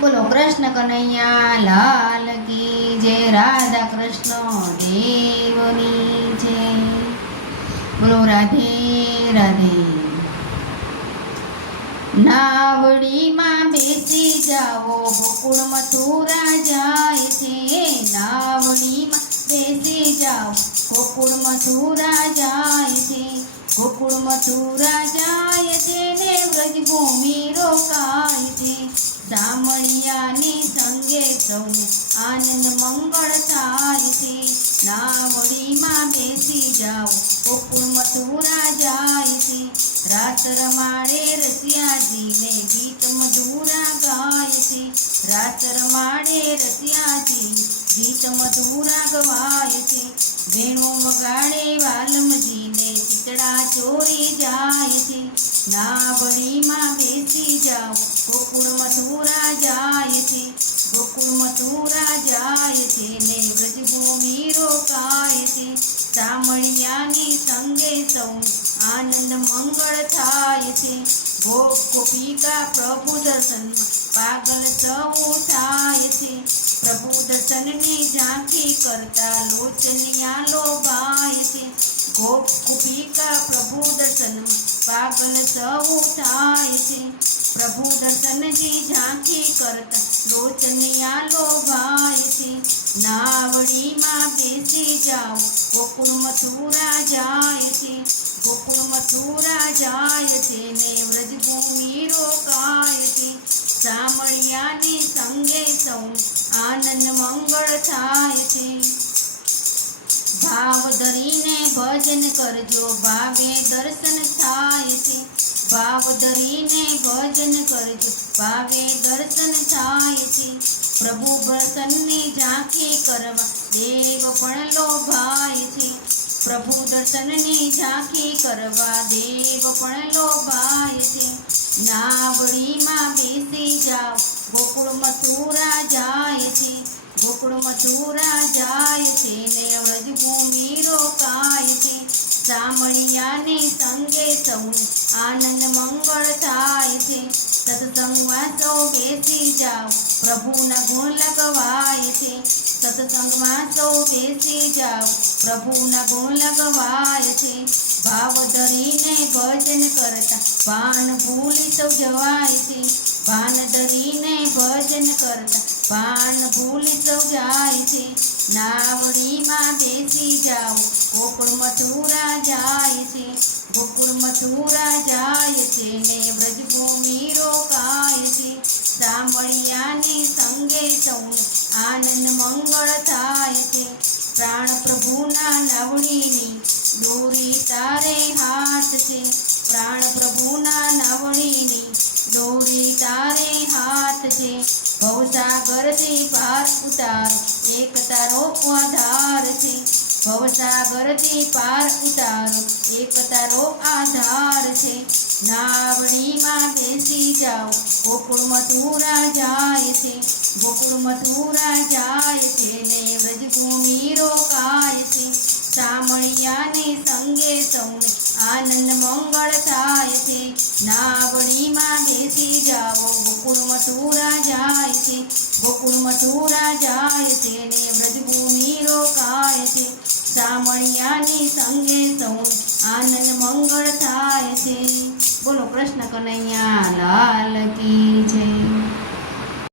બોલો કૃષ્ણ કનૈયા લાલ કી જય, રાધા કૃષ્ણ દેવની જય, બોલો રાધે રાધે। નાવડીમાં બેસી જાઓ ગોકુળ મથુરા જાય છે, નાવડીમાં બેસી જાઓ ગોકુળ મથુરા જાય છે, ગોકુળ મથુરા જાય છે ને વ્રજભૂમિ રોકાય છે, સામળિયાની સંગે સૌને આનંદ મંગળ થાય છે, નાવડીમાં બેસી જાઓ ગોકુળ મથુરા જાય છે, રાત રમાડે રસિયાજીને ગીત મધુરા ગાય છે, રાત રમાડે રસિયાજી ગીત મધુરા ગવાય છે, વેણુ વગાડે વાલમજીને ચિતડા ચોરી જાય છે, નાવડીમાં બેસી જાઓ ગોકુળ મથુરા જાય છે, ગોકુળ મથુરા જાય છે ને વ્રજભૂમિ રોકાય છે, સામળિયાની સંગે સૌને આનંદ મંગળ થાય છે, ગોપિકા પ્રભુ દર્શનમાં પાગલ સૌ થાય છે, પ્રભુ દર્શનની ઝાંખી કરતા લોચનિયા લોભાય છે, ગોપિકા પ્રભુ દર્શનમાં પાગલ સૌ થાય છે, પ્રભુ દર્શનની ઝાંખી કરતા લોચનિયા લોભાય છે, નાવડીમાં બેસી જાઓ ગોકુળ મથુરા જાય છે, ગોકુળ મથુરા જાય છે ને વ્રજભૂમિ રોકાય છે, સામળિયાની સંગે સૌને આનંદ મંગળ થાય છે, ભાવ ધરીને ભજન કરજો ભાવે દર્શન થાય છે, ભાવ ધરીને ભજન કરજો ભાવે દર્શન થાય છે, પ્રભુ દર્શનની ઝાંખી કરવા દેવ પણ લોભાય છે, પ્રભુ દર્શનની ઝાંખી કરવા દેવ પણ લોભાય છે, નાવડીમાં બેસી જાઓ ગોકુળ મથુરા જાય છે, ગોકુળ મથુરા જાય છે ને વ્રજભૂમિ રોકાય છે, સામળિયાની સંગે સૌને આનંદ મંગળ થાય છે, સત્સંગમાં સૌ બેસી જાઓ પ્રભુના ગુણ લગવાય છે, સત્સંગમાં સૌ બેસી જાઓ પ્રભુના ગુણ લગવાય છે, ભાવ ધરીને ભજન કરતા ભાન ભૂલી સૌ જવાય છે, ભાન ધરીને ભજન કરતા ભાન ભૂલી સૌ જાય છે, નાવડીમાં બેસી જાઓ ગોકુળ મથુરા જાય છે, ગોકુળ મથુરા જાય છે ને વ્રજભૂમિ રોકાય છે, સામળિયાની સંગે સૌને આનંદ મંગળ થાય છે, પ્રાણ પ્રભુના નવણીની દોરી તારે હાથ છે, પ્રાણ પ્રભુના નવણીની દોરી તારે હાથ છે, ભવસાગરથી પાર ઉતાર એક તારો આધાર છે, ભવસાગરથી પાર ઉતારો એક તારો આધાર છે, નાવડીમાં બેસી જાઓ ગોકુળ મથુરા જાય છે, ગોકુળ મથુરા જાય છે ને વ્રજભૂમિ રોકાય છે, સામળિયાની સંગે સૌને આનંદ મંગળ થાય છે, નાવડીમાં બેસી જાઓ ગોકુળ મથુરા જાય છે, ગોકુળ મથુરા જાય છે ને વ્રજભૂમિ રોકાય છે, સામળિયાની સંગે સૌને આનંદ મંગળ થાય છે, બોલો કૃષ્ણ કનૈયા લાલ કી જય।